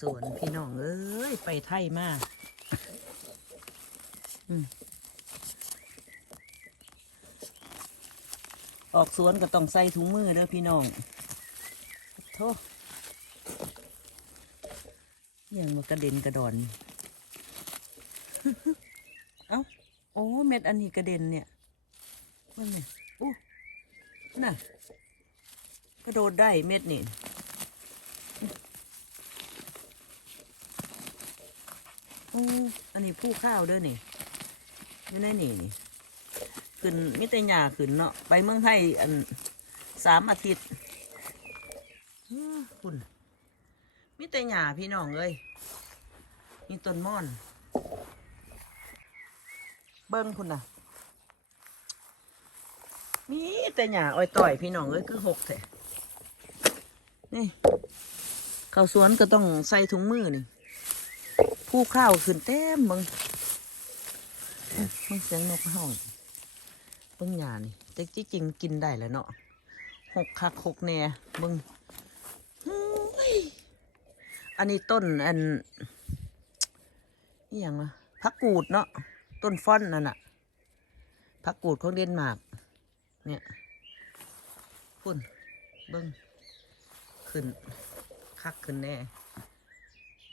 สวนพี่น้องเอ้ยไปไทยมากอออกสวนก็ต้องใส่ถุงมือเด้อพี่น้องโทษยังมากระเด็นกระดอน เอ้า โอ้ เม็ดอันนี้กระเด็นเนี่ยมันเนี่ยอู้น่ะ กระโดดได้เม็ดนี่ อันนี้ผู้ข้าวเด้อนี่ไม่ได้นี่นี่ขึ้นมิแต่หยาขึ้นเนาะไปเมืองไทยอันสามอาทิตย์คุณมิแต่หยาพี่น้องเอ้ยนี่ต้นม่อน เบิ้งคุณน่ะมีแต่หยาอ้อยต่อยพี่น้องเอ้ยคือหกแท้นี่เข้าสวนก็ต้องใส่ถุงมือนี่ ผู้ข้าวขึ้นเต็มเบิงเบิงเสียงนกห้องเบิงหยานี่แต่ที่จริงกินได้แหล้วเนาะหกคักหกแหน่เบิงฮู้ยอันนี้ต้นอันนี่ยังวะพักกูดเนาะต้นฟ้อนนั่นน่ะพักกูดของเดนมาร์กเนี่ยพุ่นเบิงขึ้น คักขึ้นแน่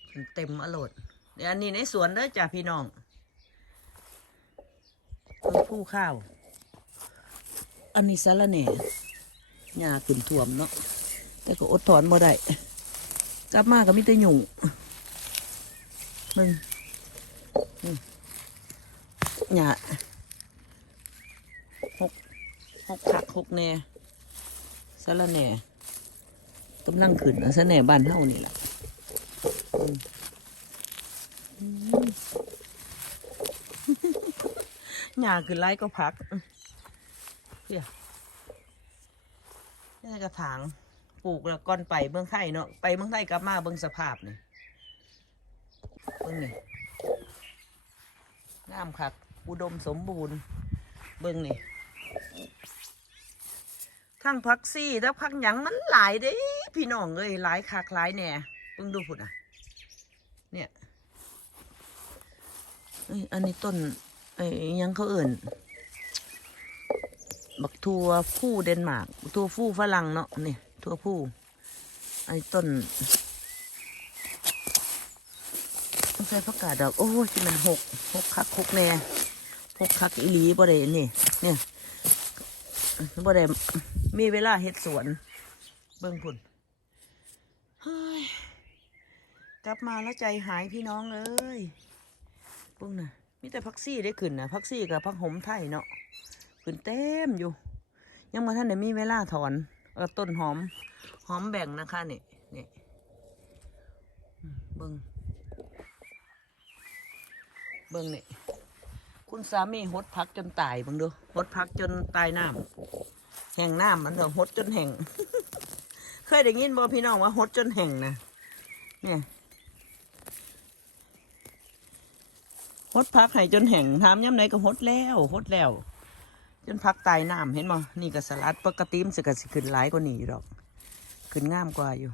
ขึ้นเต็มอรด เดี๋ยวอันนี้ในสวนเด้อจ้ะพี่น้องคือผู้ข้าว อันนี้สาระแหน่หญ้าขึ้นท่วมเนาะ แต่ก็อดถอนบ่ได้ กลับมาก็มีแต่หยุ่งมึงหญ้าหกหกผักหกแหน่สาระแหน่กำลังขึ้นเอาสาระแหน่บ้านเฮานี่แหละ หญ้าขึ้นไล่ก็พักเพี่ยนี่กระถางปลูกแล้วก่อนไปเมืองไทยเนาะไปเมืองไทยกลับมาเบิ่งสภาพนี่เบิ่งนี่งามคักอุดมสมบูรณ์ เบิ่งนี่ทั้งพักซี่แล้วพักหยังมันหลายเด้พี่น้องเอ้ยหลายคักหลายแหน่เบิ่งดูพุ่นอะ เนี่ยเอันนี้ต้นไอ้ยังเขาเอิ่นบักทัวผู้เดนมาร์กบักทัวผู้ฝรั่งเนาะนี่ทัวผู้ไอ้ต้นต้องใส่ผักกาดดอก โอ้ยที่มันหกหกคักหกแน่หกคักอีหลีบ่ได้นี่เนี่ยบ่ได้มีเวลาเฮ็ดสวน เบิ่งพุ่นกลับมาแล้วใจหายพี่น้องเอ้ย พวกน่ะมีแต่พักซี่ได้ขึ้นนะพักซี่กับพักหมไทยเนาะขึ้นเต็มอยู่ ยังมาท่านได้มีเวลาถอนเออต้นหอม หอมแบ่งนะคะนี่นี่เบิงเบิงนี่คุณสามีหดพักจนตายเบิงดูหดพักจนตายน้ำแห่งน้ำมันเถอะหดจนแห่ง เคยได้ยินบ่พี่น้องว่าหดจนแห่งนะเนี่ย หดพักให้จนแห้งทำย่ำไหนก็หดแล้วหดแล้ว จนพักตายน้ำเห็นมั้นี่ก็สลัดปกติมันสิกสิขึ้นหลายกว่านี้อยู่ดอก ขึ้นงามกว่าอยู่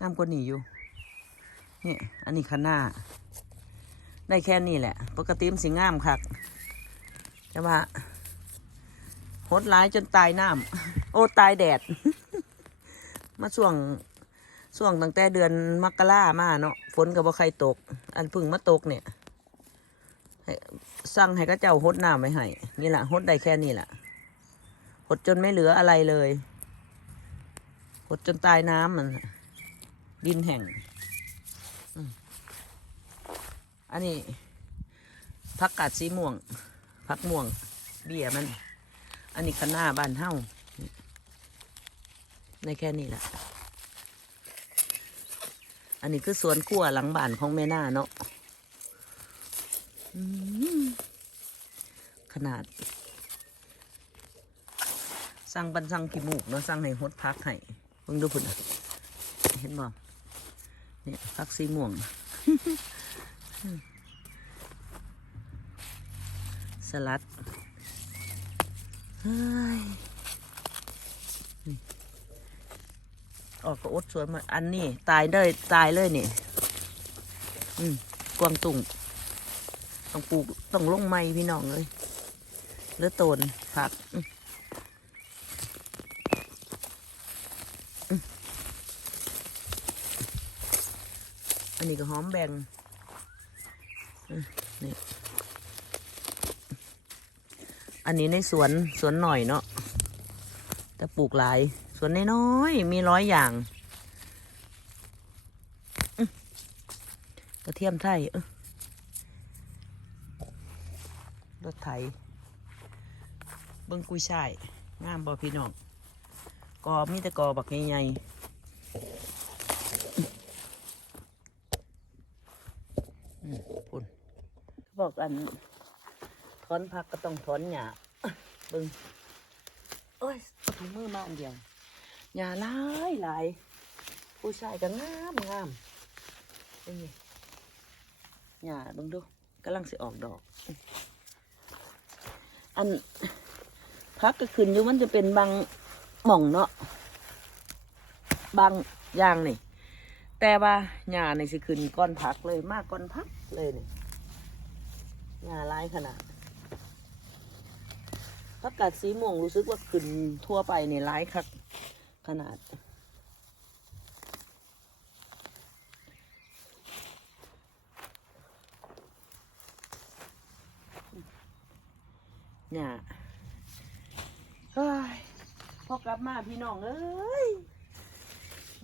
งามกว่านี้อยู่นี่อันนี้ขานาได้แค่นี้แหละ ปกติมันสิงามคักแต่ว่าหดหลายจนตายน้ำโอ้ตายแดด มาช่วงช่วงตั้งแต่เดือนมกรามาเนาะฝนกับว่าใครตก อันพึ่งมาตกเนี่ย สั่งให้ก็เจ้าหดน้ำไว้ให้ นี่แหละหดได้แค่นี้แหละหดจนไม่เหลืออะไรเลยหดจนตายน้ำมัน ดินแห้งอันนี้ผักกาดสีม่วงผักม่วง เบี้ยมัน อันนี้คะน้าบ้านเฮ้านี่ได้แค่นี้แหละอันนี้คือสวนครัวหลังบ้านของแม่หน่าเนาะ ขนาด สั่งบันสั่งขี้มูกเนาะสั่งให้หดพักให้เพิ่งดูพุ่นเห็นบ่เนี่ยพักสีม่วงสลัดเฮ้ยออกก็อดสวนมาอันนี้ ตายเลยตายเลยนี่ อืม กวางตุ่ง ต้องปลูกต้องลงไม้พี่น้องเลยหรือต้นผักอันนี้ก็หอมแบงนี่อันนี้ในสวนสวนหน่อยเนาะแต่ปลูกหลายสวนน้อยๆมีร้อยอย่างกระเทียมไทยเออรถไถเบิ้ งกุยช่ายงามบ่พี่น้องกอมีแต่กอบักใหญ่ๆพุ่นเขาบอกอันถอนผักก็ต้องถอนหญ้าบึงโอ้ยถุงมือมาอันเดียวหญ้าหลายหลายผู้ชายก็งามงามเป็นไงหญ้าบิ่งดูกำลังสิออกดอก อัน พักก็ขึ้นอยู่มันจะเป็นบางหม่องเนาะบางอย่างนี่ แต่ว่าหญ้านี่สิขึ้นก้อนพักเลยมากก้อนพักเลยนี่หญ้าลายขนาดผักกาดสีม่วงรู้สึกว่าขึ้นทั่วไปในร้ายคักขนาดเนี่ยเฮ้ย พอกลับมาพี่น้องเอ้ย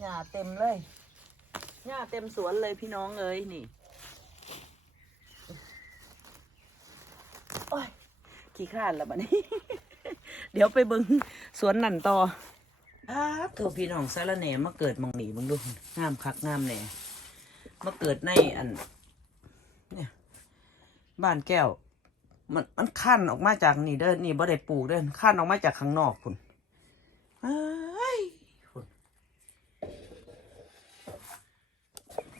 หญ้าเต็มเลยหญ้าเต็มสวนเลยพี่น้องเอ้ยนี่โอ้ยขี้ข้านแล้วบัดนี้ เดี๋ยวไปเบิงสวนนั่นต่อครับโทพี่น้องสารแหน่มาเกิดมองหนีมึงดูงามคักงามแหน่มาเกิดในอัน เนี่ยบ้านแก้ว มันมันขั้นออกมาจากนี่เด้อนี่บ่ได้ปลูกเด้อขั้นออกมาจากข้างนอกคุณ เอ้ยคุณ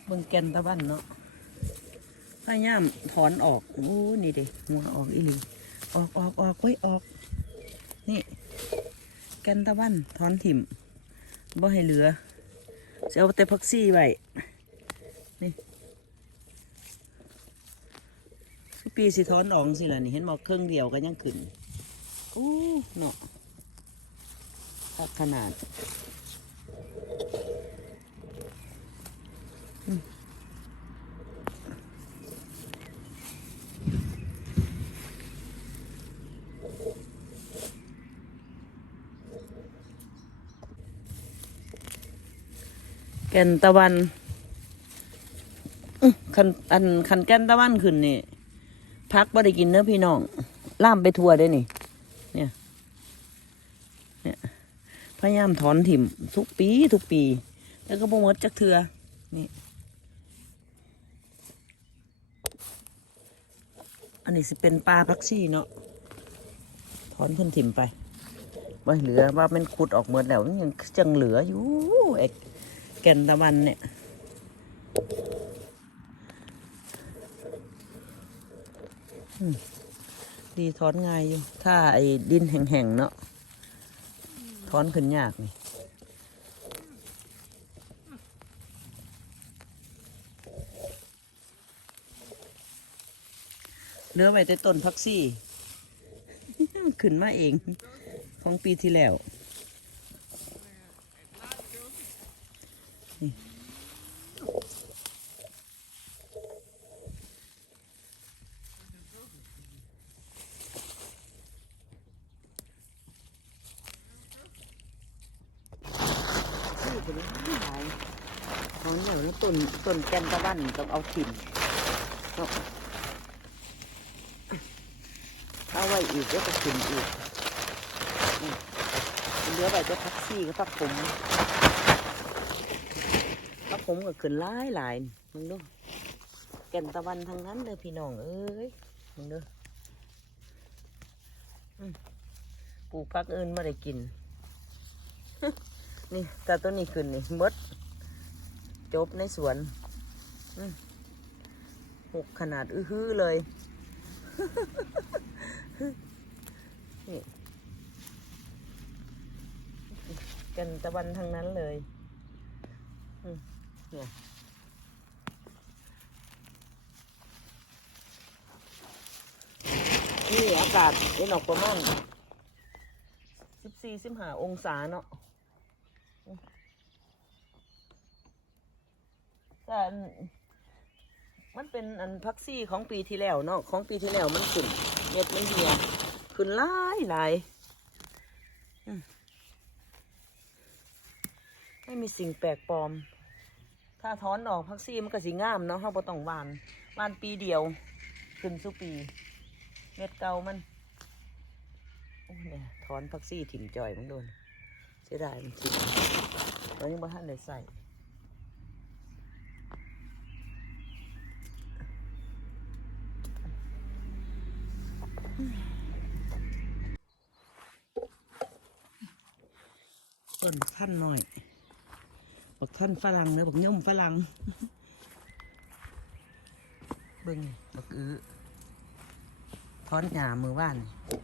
เบิ่งแกนตะวันเนาะพยายามถอนออก โอ้ นี่ดิหัวออกอีหลีออกออกออกไว้ยออก นี่ แกนตะวันถอนถิ่มบ่ให้เหลือจะเอาแต่พักซี่ไว้ นี่คือปีสิถอนออกสิล่ะนี่ เห็นบอกเครื่องเดียวก็ยังขึ้นโอ้เนาะ ขนาดแก่นตะวันอื้อคันอันคันแก่นตะวันขึ้นนี่พักบ่ได้กินเนื้อพี่น้องล่ามไปทั่วได้นี่ เนี่ย เนี่ย พยายามถอนถิ่มทุกปีทุกปี แล้วก็บ่หมดจักเทือนี่ อันนี้สิเป็นปลาพักซี่เนาะถอนเพิ่นถิ่มไปว่าเหลือว่ามันขุดออกหมดแล้วยังจังเหลืออยู่ไอ้แก่นตะวันเนี่ยดีถอนง่ายอยู่ ถ้าไอ้ดินแห้งๆเนาะ ถอนขึ้นยากนี่เหลือไว้แต่ต้นพักซี่ ขึ้นมาเอง ของปีที่แล้ว นี่นี่เป็นหลายของเหนียวแล้ว ต้นแกนตะวันต้องเอาถิ่นเนาะเอาไว้อีกแล้วก็ขึ้นอีกเหลือไว้จะพักซี่ก็พักผมพักผมก็ขึ้นหลายหลายมึงดูแก่นตะวันทางนั้นเลยพี่น้องเอ้ยมึงดูปลูกพักอื่นไม่ได้กิน นี่แต่ต้นนี้ขึ้นนี่มด จบในสวนหกขนาดอื้อฮือเลย นี่กันตะวันทางนั้นเลยเนี่ยนี่อากาศเย็นออกประมาณสิบสี่สิบห้าองศาเนาะ แต่อันมันเป็นอันพักซี่ของปีที่แล้วเนาะของปีที่แล้วมันขึ้นเม็ดมันเหี่ยขึ้นหลายหลายไม่มีสิ่งแปลกปลอม ถ้าถอนออกพักซี่มันก็สิงามเนาะเขาบ่ต้องหวานหวานปีเดียว ขึ้นสุปี เม็ดเก่ามันโอ้เนี่ยถอนพักซี่ถิ่มจ่อยมันโดนเสียดายมันถิ่มแล้วยังบ่ทันได้ใส่ ต้นท่านหน่อยบักท่านฝรั่งเนอะบักย่อมฝรั่งเบิ่งบักอื้อถอนหญ้ามือว่านนี่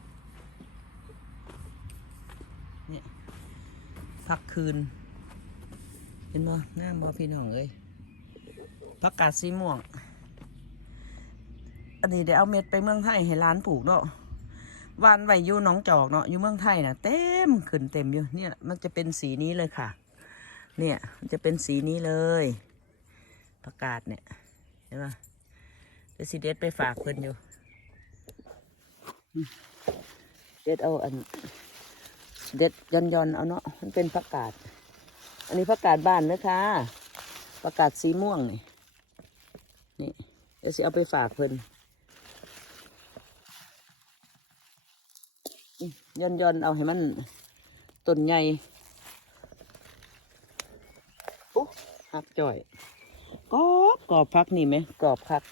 เนี่ยพักคืน เห็นบ่งามบ่พี่น้องเอ้ยผักกาดสีม่วง อันนี้เดี๋ยวเอาเม็ดไปเมืองไทยให้ร้านปลูกเนาะ วานไว้อยู่หนองจอกเนาะอยู่เมืองไทยน่ะเต็มขึ้นเต็มอยู่เนี่ยมันจะเป็นสีนี้เลยค่ะ เนี่ยมันจะเป็นสีนี้เลยประกาศเนี่ยเห็นปะเดี๋ยวสิเด็ดไปฝากเพื่อนอยู่เด็ดเอาอันเด็ดย่อนย่อนเอาเนาะมันเป็นประกาศ อันนี้ประกาศบ้านนะคะประกาศสีม่วงนี่นี่เดี๋ยวสิเอาไปฝากเพื่อนอืม ย่อนย่อนๆเอาให้มันต้นใหญ่โอ้หักจ่อยกรอบกรอบพักนี่ไหมกรอบพัก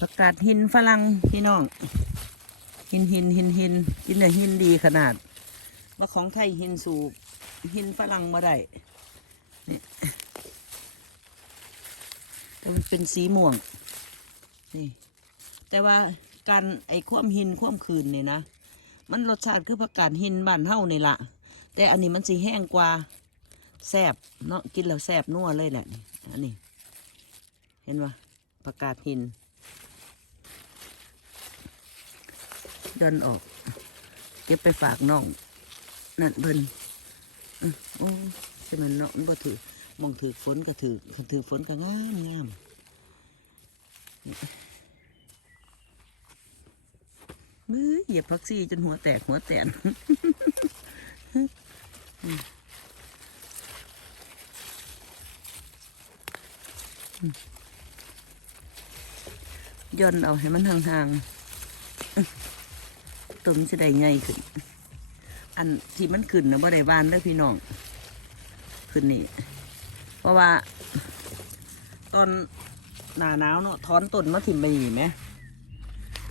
ประกาศหินฝรั่งพี่น้อง หินหินหินหินกินเลยหินดีขนาดว่าของไทยหินสูบหินฝรั่งมาได้นี่แต่ มันเป็นสีม่วง นี่ แต่ว่าการไอ้ความหินความคืนเนี่ยนะ มันรสชาติคือผักกาดหินบ้านเฮานี่ละแต่อันนี้มันสีแห้งกว่าแซบเนาะกินแล้วแซบนัวเลยแหละนี่อันนี้ เห็นปะผักกาดหินย่อนออก เก็บไปฝากน้อง นั่นเบิ่นอื้อโอ้ใช่มันเนาะมันบ่ถือ มองถือฝนก็ถือคันถือฝนก็งามงามมือเหยียบพักซี่จนหัวแตกหัวแตนย่อนเอาให้มันห่างๆต้นจะได้ใหญ่ขึ้น อันที่มันขึ้นนะบ่ได้บานเด้อพี่น้อง ขึ้นนี่ เพราะว่า ตอนหนาหนาวเนาะถอนต้นมาถิ่มไปอีกไหม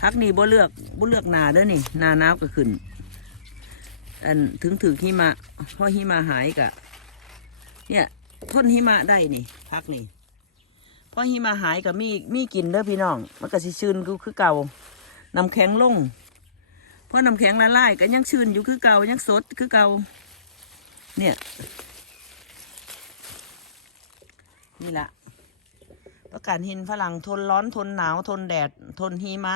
พักนี้บ่เลือกบ่เลือกหนาเด้อนี่หนาหนาวก็ขึ้นอันถึงถือหิมะพอหิมะหายกะ เนี่ยทนหิมะได้นี่พักนี่พอหิมะหายก็มีมีกินเด้อพี่น้อง มันก็สิชื้นคือคือเก่าน้ำแข็งลงพอน้ำแข็งละลายก็ยังชื้นอยู่คือเก่ายังสดคือเก่าเนี่ย นี่แหละประกาศหินฝรั่งทนร้อนทนหนาวทนแดด ทนหิมะ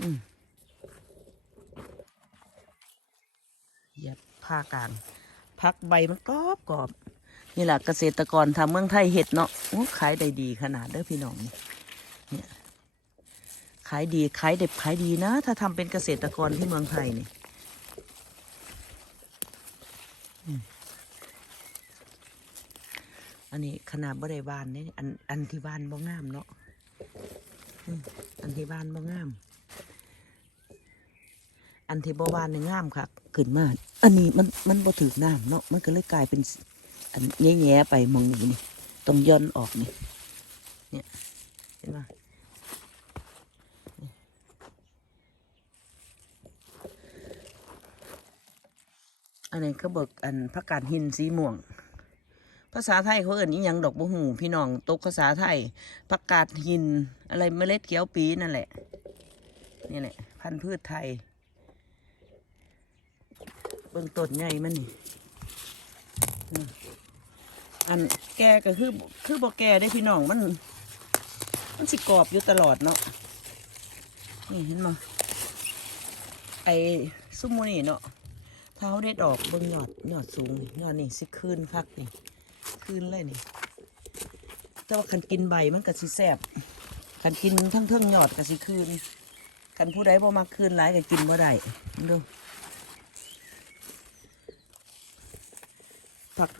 อืมเหยัดผ้ากลางพักใบมันกรอบกรอบนี่แหละเกษตรกรทำเมืองไทยเห็ดเนาะโอ้ขายได้ดีขนาดเด้อพี่น้องเนี่ยขายดีขายเด็บขายดีนะ ถ้าทำเป็นเกษตรกรที่เมืองไทยเนี่อื อันนี้ขนาดบ่ได้บานนี่อันอันที่บานบ่งามเนาะอันที่บานบ่งาม อันที่บ่บานนี่งามค่ะขึ้นมาอันนี้มันมันบ่ถือน้ำเนาะมันก็เลยกลายเป็น อันแง่ๆไปมองนี่นี่ต้องย่อนออกนี่เนี่ยเห็นปะอันนี้เขาบอกอันผักกาดหินสีม่วง ภาษาไทยเขาเอ่นอีหยังดอกบุหูพี่น้องตกภาษาไทยผักกาดหิน อะไรเมล็ดเขียวปีนั่นแหละ นี่แหละ พันธุ์พืชไทย เบื้องต้นใหญ่มันนี่อันแก่ก็คือคือบ่แก่ได้พี่น้องมัน มันสิกรอบอยู่ตลอดเนาะนี่เห็นมั้ไอ้ซุมโมนี่เนาะถ้าเด็ดออกเบิ่งยอดยอดสูงยอดนี่สิคืนคักนี่ คืนเลยนี่ แต่ว่าคันกินใบมันก็สิแซบคันกินทั้งเทิงๆยอดก็สิคืนคันผู้ใดบ่มาคืนหลายก็กินบ่ได้ดูผัก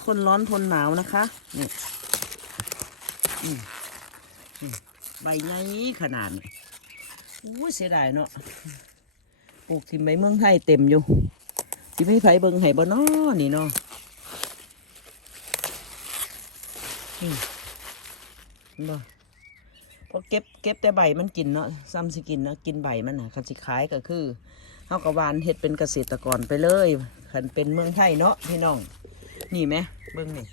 ทนร้อนทนหนาวนะคะนี่ใบใหญ่ขนาดนี้อู้ยเสียดายเนาะปลูกทิมใบเมืองไทยเต็มอยู่สิไม่ไผเบิ่งให้บ่นอนี่เนาะ เห็ นบ่พอเก็บเก็บแต่ใบมันกินเนาะซ้ำสิกินเนาะกินใบมันนะคันสิขายก็คือเฮากะวานเฮ็ดเป็นเกษตรกรไปเลยคันเป็นเมืองไทยเนาะพี่น้อง นี่ไหมเบิ่งนี่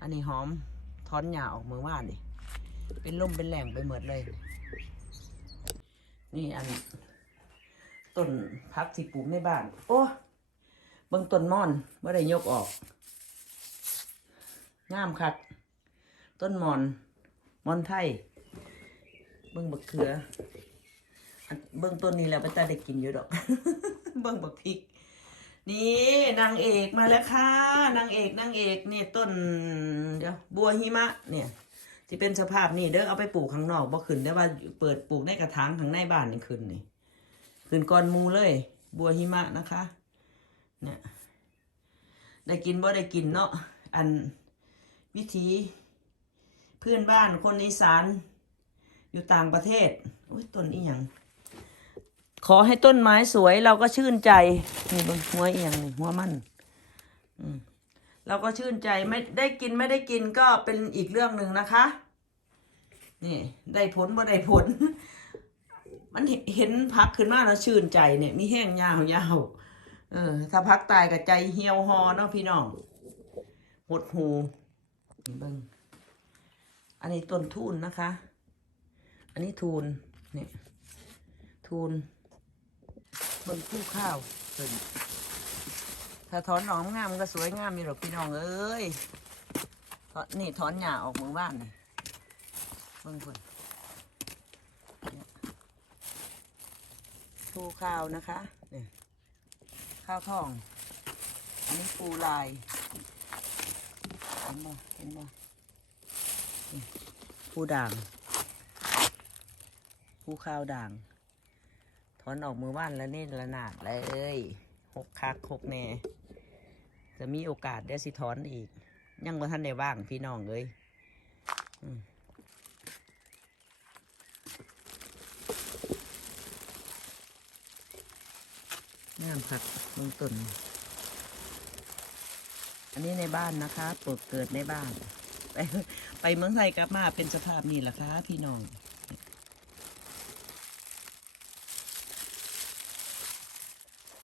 อันนี้หอมถอนหญ้าออกมือว่านนี่เป็นล่มเป็นแหล่งไปหมดเลย นี่อันต้นพักที่ปลูกในบ้าน โอ้เบิ่งต้นม่อนเมื่อได้ยกออก งามคัก ต้นมอน มอนไทย เบิ่งบักเขืออันเบิ่งต้นนี้แล้วไปตาได้กินอยู่ดอก เบิ่งบักพริก นี่นางเอกมาแล้วค่ะนางเอกนางเอกนี่ต้นเดี๋ยวบัวหิมะ เนี่ยที่เป็นสภาพนี่เด้อเอาไปปลูกข้างนอกบ่ขึ้นได้ว่าเปิดปลูกในกระถางข้างในบ้านนี่ขึ้นนี่ขึ้นก้อนมูเลย บัวหิมะนะคะ เนี่ยได้กินบ่ได้กินเนาะอัน วิถีเพื่อนบ้านคนอีสานอยู่ต่างประเทศโอ้ยต้นอีหยังขอให้ต้นไม้สวยเราก็ชื่นใจนี่บงหัวเอียงนี่หัวมันอืมเราก็ชื่นใจไม่ได้กินไม่ได้กินก็เป็นอีกเรื่องหนึ่งนะคะ นี่ ได้ผลบ่ได้ผล มันเห็นพักขึ้นมาแล้วชื่นใจเนี่ย มีแห้งยาวยาวเออ ถ้าพักตายกับใจเหี่ยวหอเนาะพี่น้องหดหู เบิ้งอันนี้ต้นทูนนะคะ อันนี้ทูนเนี่ยทูนเบิ้งคู่ข้าวเพิ่นถ้าถอนหนอมงามก็สวยงามอยู่หรอกพี่น้องเอ้ยนี่ถอนหญ้าออกมือบ้านนี่เบิ้งเพิ่นคู่ข้าวนะคะเนี่ยข้าวทอง อันนี้ปูลาย เห็นบ่เห็นบ่ผู้ด่าง ผู้ข้าวด่าง ถอนออกมือว่านแล้วนี่ระนาดเลยหกคักหกแน่จะมีโอกาสได้สิถอนอีก ยังว่าท่านได้ว่างพี่น้องเลยอืมงามคักเบื้องต้น อันนี้ในบ้านนะคะปลูกเกิดในบ้าน ไปไปเมืองไทยกลับมาเป็นสภาพนี่แหละคะพี่น้อง